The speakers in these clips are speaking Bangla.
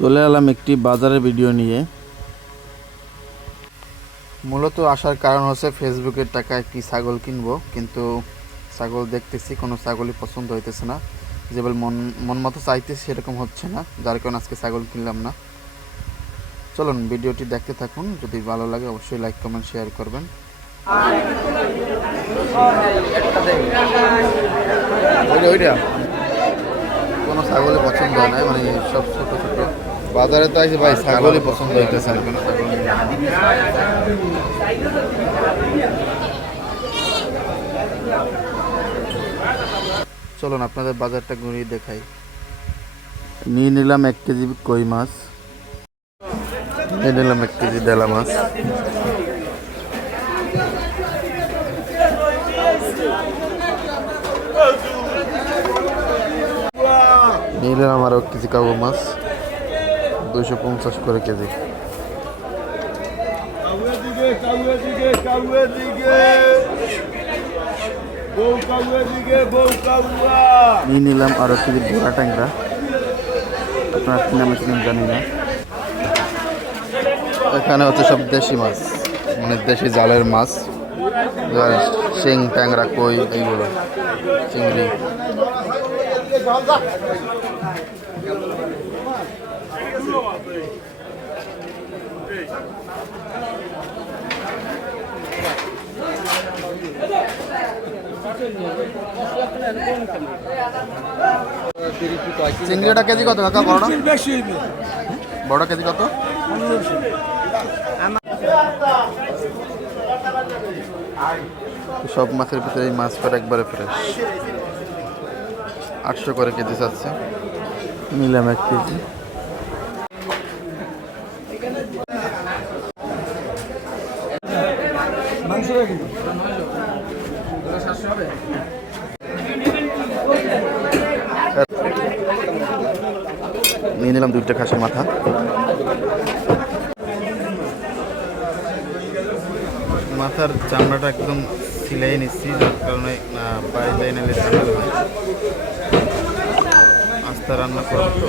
চলে এলাম একটি বাজারের ভিডিও নিয়ে। মূলত আসার কারণ হচ্ছে ফেসবুকের টাকা একটি ছাগল কিনবো, কিন্তু ছাগল দেখতেছি, কোনো ছাগলই পছন্দ হইতেছে না। যেবল মন মন মতো চাইতেছি, সেরকম হচ্ছে না। যার কারণে আজকে ছাগল কিনলাম না। চলুন, ভিডিওটি দেখতে থাকুন। যদি ভালো লাগে, অবশ্যই লাইক কমেন্ট শেয়ার করবেন। কোনো ছাগলই পছন্দ হয় না মানে সব ছোটো, ছোট। বাজারে তো আছে ভাই ছাগলই পছন্দ হইতেছে চলুন আপনাদের বাজারটা ঘুরিয়ে দেখাই। নিয়ে নিলাম এক কেজি কই মাছ। নিয়ে নিলাম এক কেজি ডেলা মাছ। নিয়ে নিলাম আরও এক কেজি কাবু মাছ। দুইশো পঞ্চাশ করে কেজি। নিয়ে নিলাম আরও কেজি বোরা ট্যাংরা। আপনার কি নামে ছিলেন জানি না। এখানে হচ্ছে সব দেশি মাছ মানে দেশি জালের মাছ। শিং, ট্যাংরা, কই, এইগুলো, চিংড়ি। চিংড়িটা কেজি কত কাকা বড়টা? বড় কেজি কত? সব মাছের ভিতরে এই মাছ করে একবারে ফ্রেশ আটশো করে কেজি চাচ্ছে। নিলাম এক কেজি। নিয়ে নিলাম দুইটা খাসির মাথা। মাথার চামড়াটা একদম সিলাই নিচ্ছি যার কারণে বাইরে নিলে ঝামেলা হয়। আস্তে রান্না করো। তো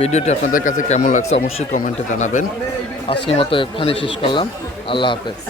ভিডিওটি আপনাদের কাছে কেমন লাগছে অবশ্যই কমেন্টে জানাবেন। আজকের মতো এখানে শেষ করলাম। আল্লাহ হাফেজ।